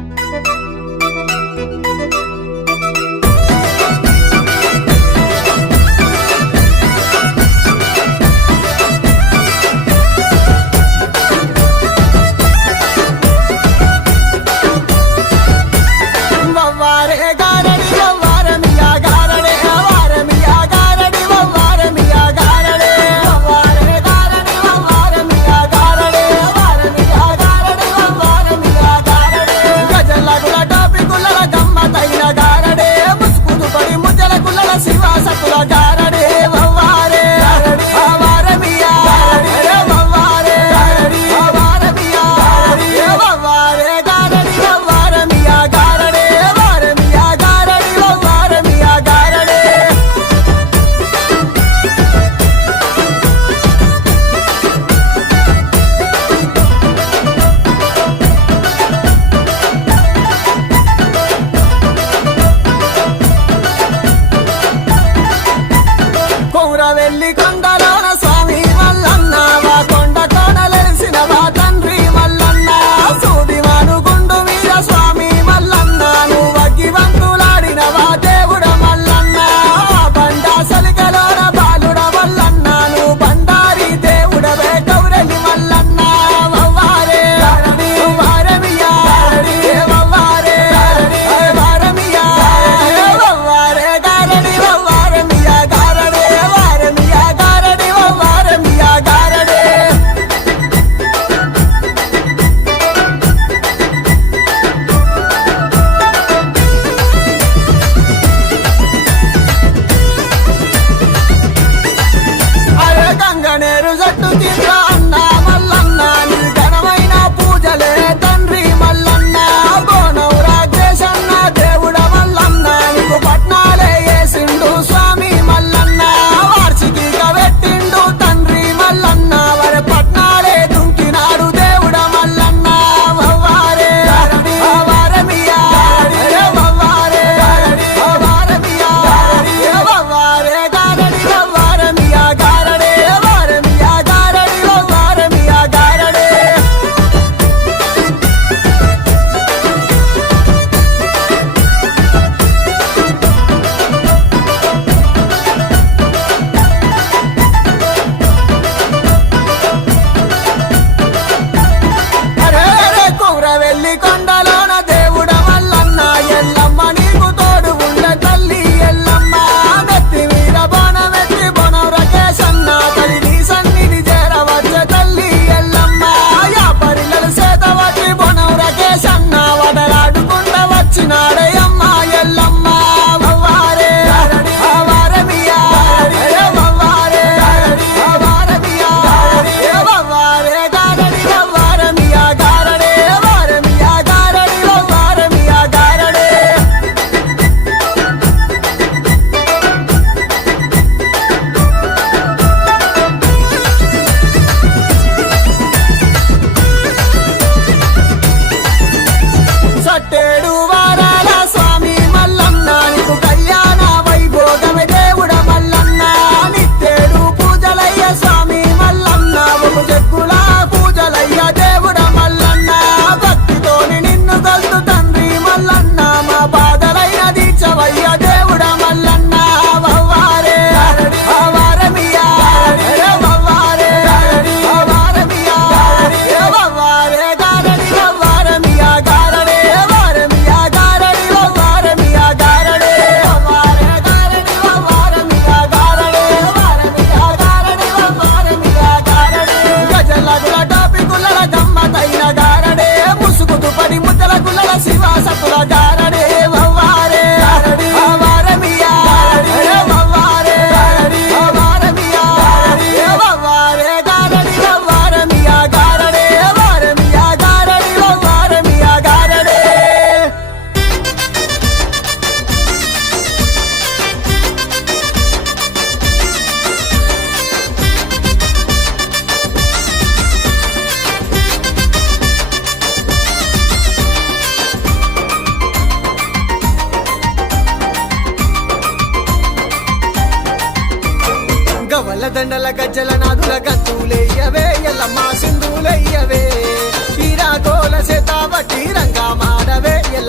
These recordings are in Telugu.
Música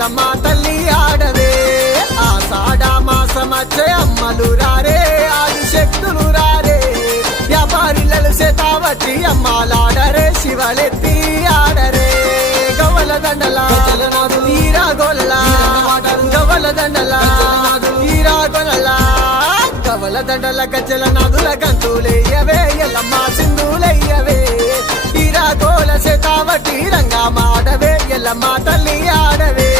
ఎల్లమ్మ తల్లి ఆడవే. ఆ సాడా మాసమచ్చే అమ్మలు రారే ఆది శక్తులు రారే. వ్యాపారిలలు శతావతి అమ్మాలాడరే శివలెత్తి ఆడరే. గవల దండల ఈరా గొల్ల గవల దండల ఈరా గొల్ల. గవల దండల గజ్జల నదుల గంతులేయవే ఎల్లమ్మ సింధులయ్యవే. ఈరా గోల శతావతి రంగా మాడవే ఎల్లమ్మ తల్లి ఆడవే.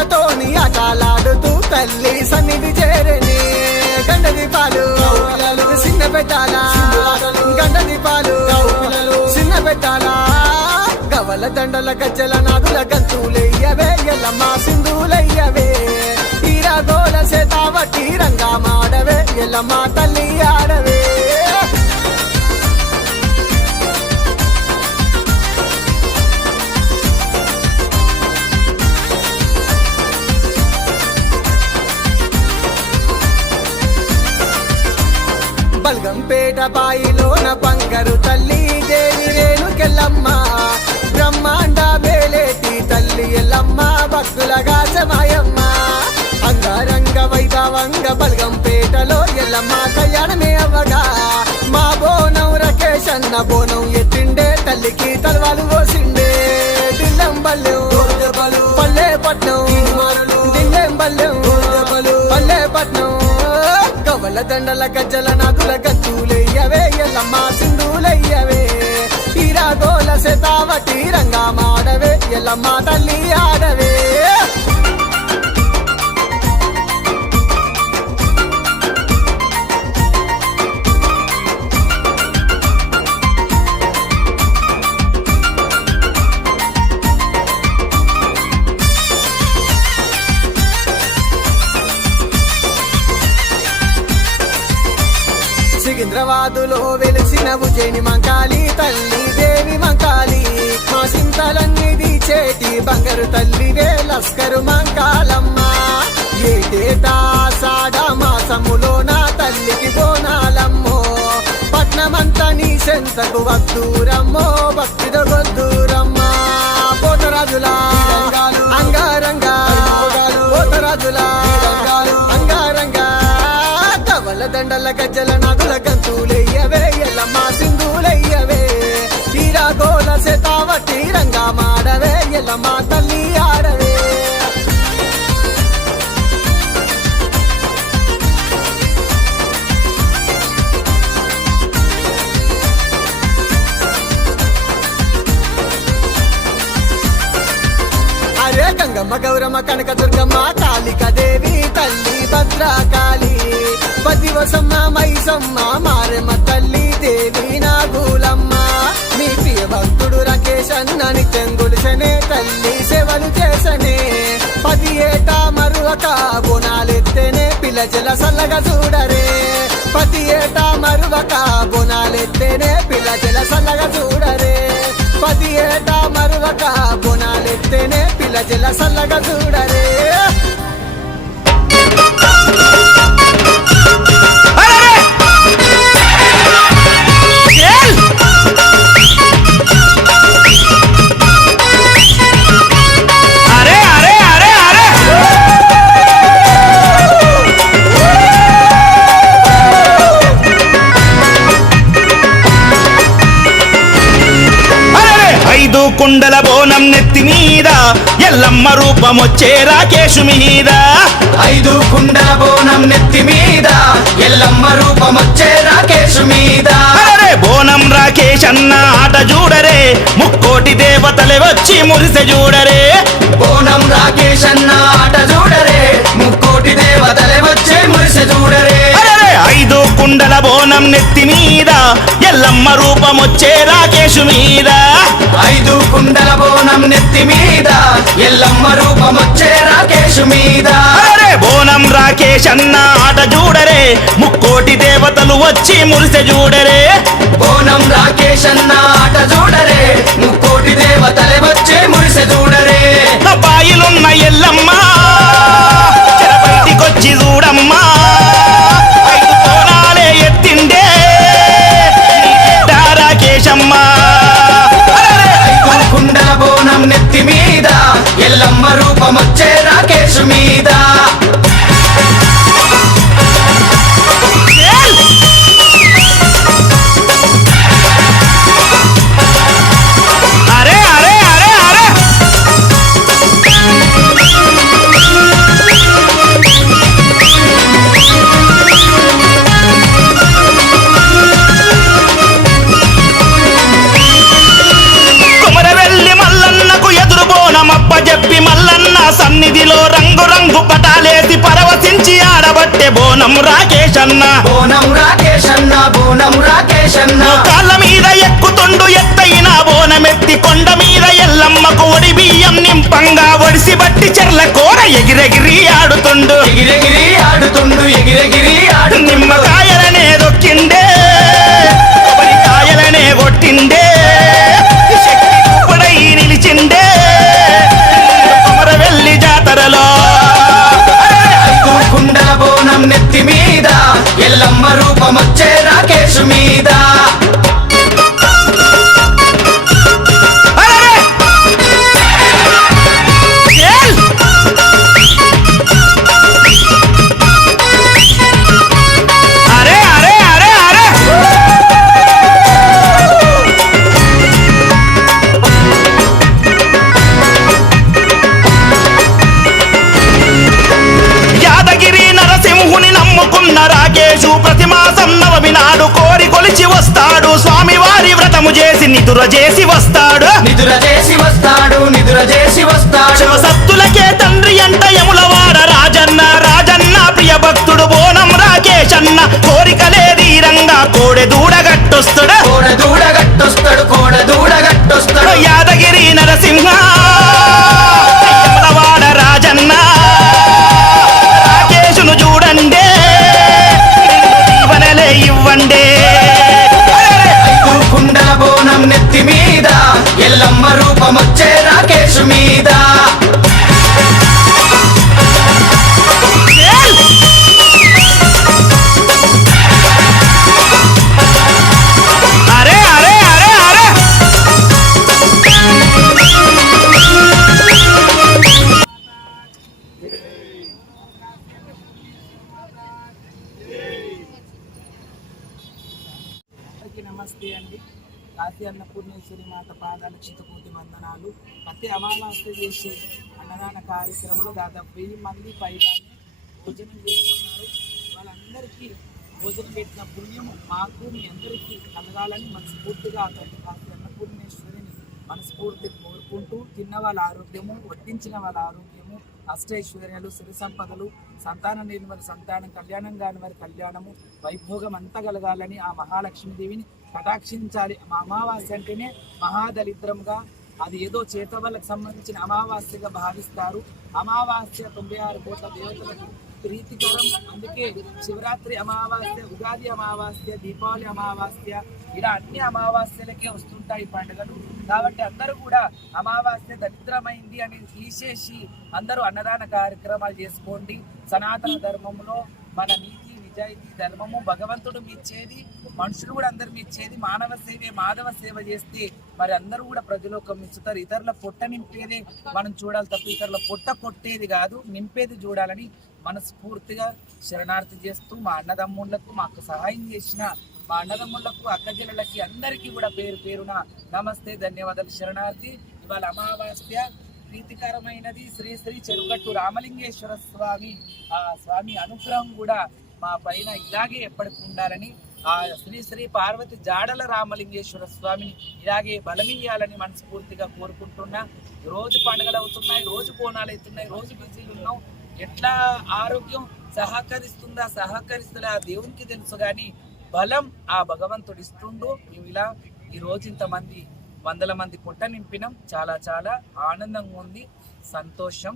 బల్లెం సప్పులతోని ఆటలాడుతూ తల్లి సన్నిధి చేరని. గండ దీపాలు చిన్న పెట్టాలా? గండ దీపాలు చిన్న పెట్టాలా? గవల దండల గజ్జల నాగుల గంతులయ్యవే ఎల్లమ్మ సింధులయ్యవే. తీరా గోల సేతావట్టి రంగా మాడవే ఎల్లమ్మ తల్లి ఆడవే. పేట బాయిలోన బంగారు తల్లి దేవి రేణుకెళ్ళమ్మ. బ్రహ్మాండ బేలేటి తల్లి ఎల్లమ్మ భక్తులగా సమాయమ్మ అంగరంగ వైభవంగ బల్గంపేటలో ఎల్లమ్మ కళ్యాణమే అవ్వగా మా బోనం రకేష్ అన్న బోనం ఎత్తిండే తల్లికి తలవాలు పోసిండే. దండల గజ్జల నాదుల గత్తులయ్యవే ఎల్లమ్మ సింధులయ్యవే. తీరా గోల శతావటి రంగా మాడవే ఎల్లమ్మ తల్లి ఆడవే. సికింద్రాబాదులో వెలిసిన ఉజ్జయిని మంకాళి తల్లి దేవి మంకాళి మా చింతలన్నిది చేతి బంగారు తల్లివే లస్కరు మంకాలమ్మ. ఏటేటా సాడ మాసములో నా తల్లికి బోనాలమ్మో. పట్నమంతా నీ సెంతకు వద్దూరమ్మో భక్తిదో వద్దూరమ్మా. పోతరాజులా. దండల గజ్జల నాగుల గంతులయ్యవే ఎల్లమ్మ సింధులయ్యవే. తీరా గోల శతావటి రంగా మాడవే ఎల్లమ్మ తల్లి ఆడవే. రే గంగమ్మ గౌరమ్మ కనక దుర్గమ్మ కాళిక దేవి తల్లి భద్రకాళి. పదివసమ్మ మైసమ్మ మారెమ్మ తల్లి దేవి నాగులమ్మ మీ ప్రియ భక్తుడు రకేష్ అన్న నిత్యం గుడిసనే తల్లి సేవలు చేసనే. పది ఏటా మరువక బోనాలెత్తేనే పిల్లజల సల్లగా చూడరే. పది ఏటా మరువక బోనాలెత్తేనే పిల్లజల సల్లగా చూడరే. పది ఏటా మరువక బోనాలెత్తేనే పిల్ల జల సల్లగా చూడరే. కుండల బోనం నెత్తి మీద ఎల్లమ్మ రూపమొచ్చే రాకేషు మీద ఐదు కుండల బోనం నెత్తి మీద ఎల్లమ్మ రూపమొచ్చే రాకేష్ మీద అరెరే! బోనం రాకేష్ అన్న ఆట చూడరే ముక్కోటి దేవతలే వచ్చి మురిసె చూడరే బోనం రాకేష్ అన్న ఆట చూడరే ముక్కోటి దేవతలే వచ్చే మురిసె చూడరే! ఐదు కుండల బోనం నెత్తి మీద ఎల్లమ్మ రూపమొచ్చే రాకేశు మీద. ఐదు కుండల బోనం నెత్తి మీద ఎల్లమ్మ రూపమొచ్చే రాకేష్ మీద. అరే బోనం రాకేష్ అన్న ఆట చూడరే ముక్కోటి దేవతలు వచ్చి మురిసె చూడరే. బోనం రాకేష్ అన్న ఆట చూడరే ముక్కోటి దేవతలే వచ్చే మురిసె చూడరే. బోనం రాకేశన్న బోనం రాకేష్ అన్న బోనం రాకేష్ అన్న. కాళ్ళ మీద ఎక్కుతుండు ఎత్తైన బోనమెత్తి కొండ మీద ఎల్లమ్మకు ఒడి బియ్యం నింపంగా ఒడిసి బట్టి చెర్ల కూర ఎగిరెగిరి ఆడుతుండు. ఎగిరెగిరి ఆడుతుండు ఎగిరెగిరి ఆడుతుండు. నిమ్మకాయలనే రాకేశు ప్రతి మాసం నవమి నాడు కోరి కొలిచి వస్తాడు. స్వామివారి వ్రతము చేసి నిదుర చేసి వస్తాడు. నిదుర చేసి వస్తాడు నిదుర చేసి వస్తాడు. శివసత్తులకే తండ్రి అంట యములవాడ రాజన్న రాజన్న ప్రియ భక్తుడు బోనం రాకేశన్న కోరికలే ధీరంగా కోడె దూడగట్టొస్తుడు కోడ దూడ గట్టొస్తాడు కోడ దూడ గట్టొస్తాడు. యాదగిరి నరసింహ నమస్తే అండి. కాశీ అన్నపూర్ణేశ్వరి మాత పాదాల చిత్తకోటి వందనాలు. ప్రతి అమావాస్య చేసే అన్నదాన కార్యక్రమంలో దాదాపు వెయ్యి మంది పైగా భోజనం చేస్తున్నారు. వాళ్ళందరికీ భోజనం పెట్టిన పుణ్యము మాకు మీ అందరికీ కలగాలని మనస్ఫూర్తిగా ఆ కాశీ అన్నపూర్ణేశ్వరిని మనస్ఫూర్తి కోరుకుంటూ తిన్న వాళ్ళ ఆరోగ్యము వడ్డించిన వాళ్ళ ఆరోగ్యము అష్టైశ్వర్యాలు సిరి సంపదలు సంతానం లేని వారి సంతానం కళ్యాణం కాని వారి కళ్యాణము వైభోగం అంతా కలగాలని ఆ మహాలక్ష్మీదేవిని కటాక్షించాలి అమావాస్య అంటేనే మహాదరిద్రంగా. అది ఏదో చేత వాళ్ళకి సంబంధించిన అమావాస్యగా భావిస్తారు. అమావాస్య తొంభై ఆరు కోట్ల దేవతలకు ప్రీతికరం. అందుకే శివరాత్రి అమావాస్య ఉగాది అమావాస్య దీపావళి అమావాస్య ఇలా అన్ని అమావాస్యలకే వస్తుంటాయి పండుగలు. కాబట్టి అందరూ కూడా అమావాస్య దరిద్రమైంది అని తీసేసి అందరూ అన్నదాన కార్యక్రమాలు చేసుకోండి. సనాతన ధర్మంలో మన నీతి నిజాయితీ ధర్మము భగవంతుడు మీచ్చేది మనుషులు కూడా అందరు మీచ్చేది మానవ సేవే మాధవ సేవ చేస్తే మరి అందరూ కూడా ప్రజలోకం మించుతారు ఇతరుల పొట్ట నింపేదే మనం చూడాలి తప్ప ఇతరుల పొట్ట కొట్టేది కాదు నింపేది చూడాలని మనస్ఫూర్తిగా శరణార్థి చేస్తూ మా అన్నదమ్ముళ్ళకు మాకు సహాయం చేసిన మా అన్నదమ్ముళ్ళకు అక్కజనులకి అందరికీ కూడా పేరు పేరున నమస్తే ధన్యవాదాలు. శరణార్థి ఇవాళ అమావాస్య ప్రీతికరమైనది. శ్రీ శ్రీ చెరుగట్టు రామలింగేశ్వర స్వామి ఆ స్వామి అనుగ్రహం కూడా మా పైన ఇలాగే ఎప్పటికి ఉండాలని ఆ శ్రీ శ్రీ పార్వతి జాడల రామలింగేశ్వర స్వామిని ఇలాగే బలమియ్యాలని మనస్ఫూర్తిగా కోరుకుంటున్నా. రోజు పండుగలు అవుతున్నాయి రోజు కోణాలు అవుతున్నాయి రోజు బిజీలు ఉన్నాం. ఎట్లా ఆరోగ్యం సహకరిస్తుందా సహకరిస్తుందా దేవునికి తెలుసు కానీ బలం ఆ భగవంతుడు ఇస్తుండు. మేము ఇలా ఈ రోజు ఇంతమంది వందల మంది పుట్ట నింపినాం. చాలా చాలా ఆనందంగా ఉంది సంతోషం.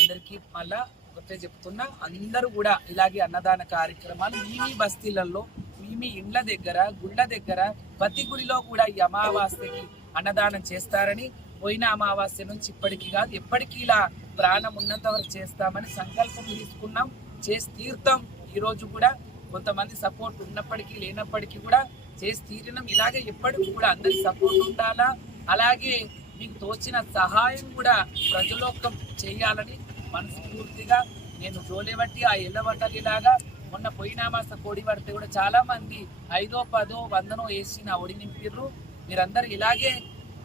అందరికీ మళ్ళా ఒకటే చెప్తున్నా అందరూ కూడా ఇలాగే అన్నదాన కార్యక్రమాలు మీ మీ బస్తీలలో మీ మీ ఇండ్ల దగ్గర గుళ్ళ దగ్గర ప్రతి గుడిలో కూడా ఈ అమావాస్యకి అన్నదానం చేస్తారని పోయిన అమావాస్య నుంచి ఇప్పటికి కాదు ఎప్పటికీ ఇలా ప్రాణం ఉన్నంత వరకు చేస్తామని సంకల్పం తీసుకున్నాం చేసి తీర్థం ఈరోజు కూడా కొంతమంది సపోర్ట్ ఉన్నప్పటికీ లేనప్పటికీ కూడా చేసి తీరినాం. ఇలాగే ఎప్పటికీ కూడా అందరి సపోర్ట్ ఉండాలా? అలాగే మీకు తోచిన సహాయం కూడా ప్రజలోకం చేయాలని మనస్ఫూర్తిగా నేను జోలేబట్టి ఆ ఎల్లబట్టలిలాగా మొన్న పోయిన కోడి పడితే కూడా చాలా మంది ఐదో పదో వందనో వేసి నా ఒడి నింపిర్రు. మీరందరూ ఇలాగే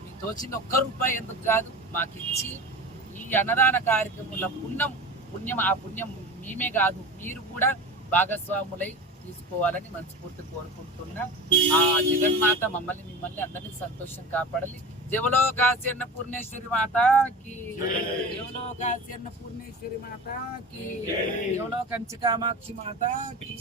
మీకు తోచింది ఒక్క రూపాయి ఎందుకు కాదు మాకు ఇచ్చి ఈ అన్నదాన కార్యక్రమంలో పుణ్యం పుణ్యం ఆ పుణ్యం మేమే కాదు మీరు కూడా భాగస్వాములై తీసుకోవాలని మనస్ఫూర్తి కోరుకుంటున్నా. ఆ జగన్మాత మమ్మల్ని మిమ్మల్ని అందరినీ సంతోషం కాపాడాలి. జవలో కాశ్యన్న పూర్ణేశ్వరి మాతకి జవలో కాశ్యన్న పూర్ణేశ్వరి మాతకి జవలో కంచి కామాక్షి మాతకి